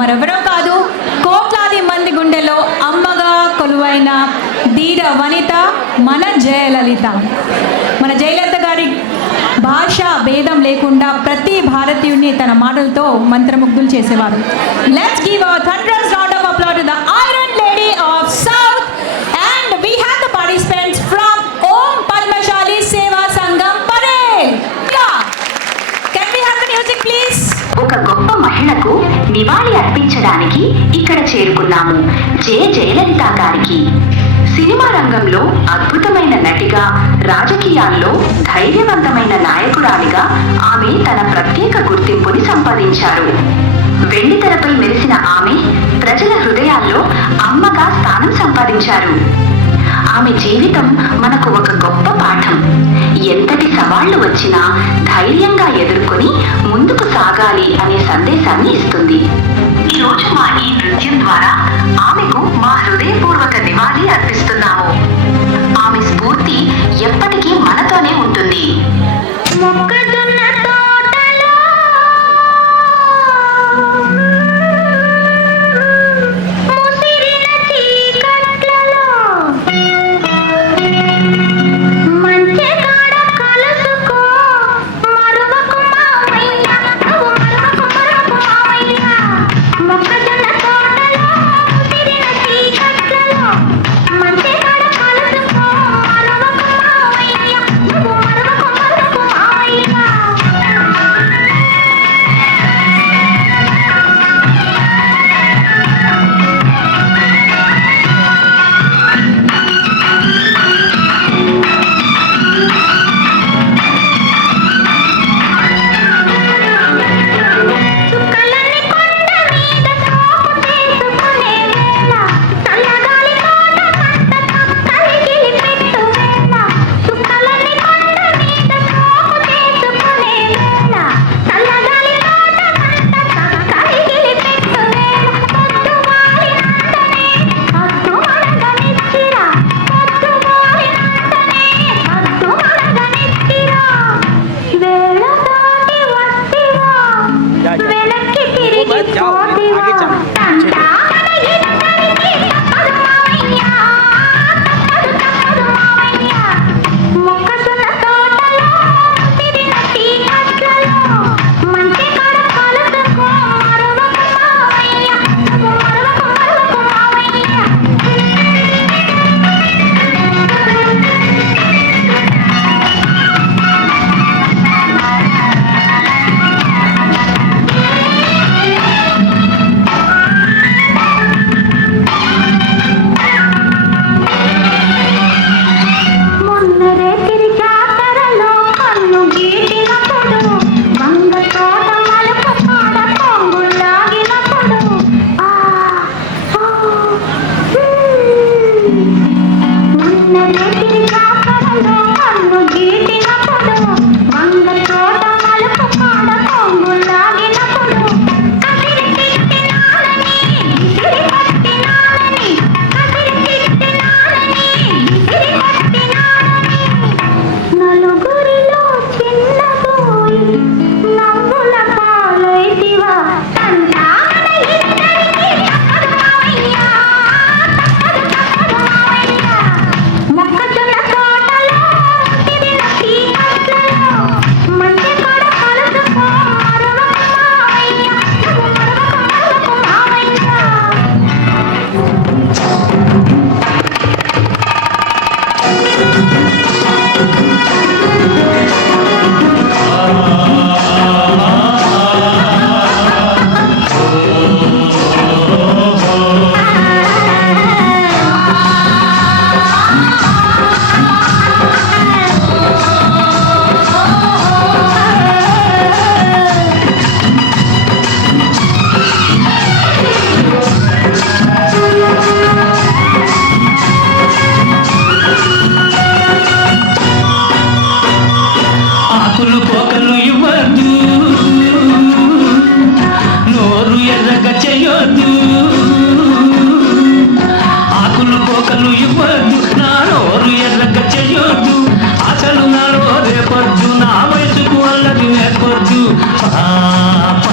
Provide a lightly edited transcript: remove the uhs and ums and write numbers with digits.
మరెవరో కాదు, కోట్లాది మంది గుండెలో అమ్మగా కొలువైన ధీర వనిత మన జయలలిత. మన జయలలిత గారి భాష భేదం లేకుండా ప్రతి భారతీయుడిని తన మాటలతో మంత్రముగ్ధులు చేసేవారు. Let's give a thunderous round of applause to the Iron Lady of South, and we have the participants from Om Padmashali Seva Sangam Parel. Can we have the music please? ఒక గొప్ప మహిళకు నివాళి అర్పించడానికి ఇక్కడ చేరుకున్నాము. జయలలిత గారికి సినిమా రంగంలో అద్భుతమైన నటిగా, రాజకీయాల్లో ధైర్యవంతమైన నాయకురాలిగా ఆమె తన ప్రత్యేక గుర్తింపుని సంపాదించారు. వెండితెరపై మెరిసిన ఆమె ప్రజల హృదయాల్లో అమ్మగా స్థానం సంపాదించారు. ఆమె జీవితం మనకు ఒక గొప్ప పాఠం. ఎంతటి సవాళ్లు వచ్చినా ధైర్యంగా ఎదుర్కొని ముందుకు సాగాలి అనే సందేశాన్ని ఇస్తుంది. ఈరోజు మా ఈ నృత్యం ద్వారా ఆమెకు మా హృదయపూర్వక నివాళి అర్పిస్తున్నాము. ఆమె స్ఫూర్తి ఎప్పటికీ మనతోనే ఉంటుంది. పొద్దు నా వయసుకు అల్లది నేర్పొద్దు పాప